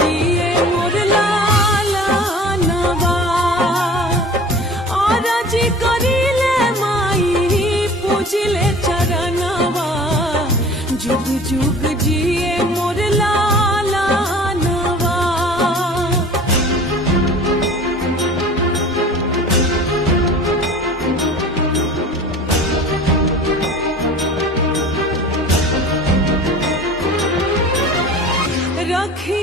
जिए मोर लाला नवा आरजी करिले माई पूजिले चरणवा जुग जुग जिए मोर लाला नवा। रखी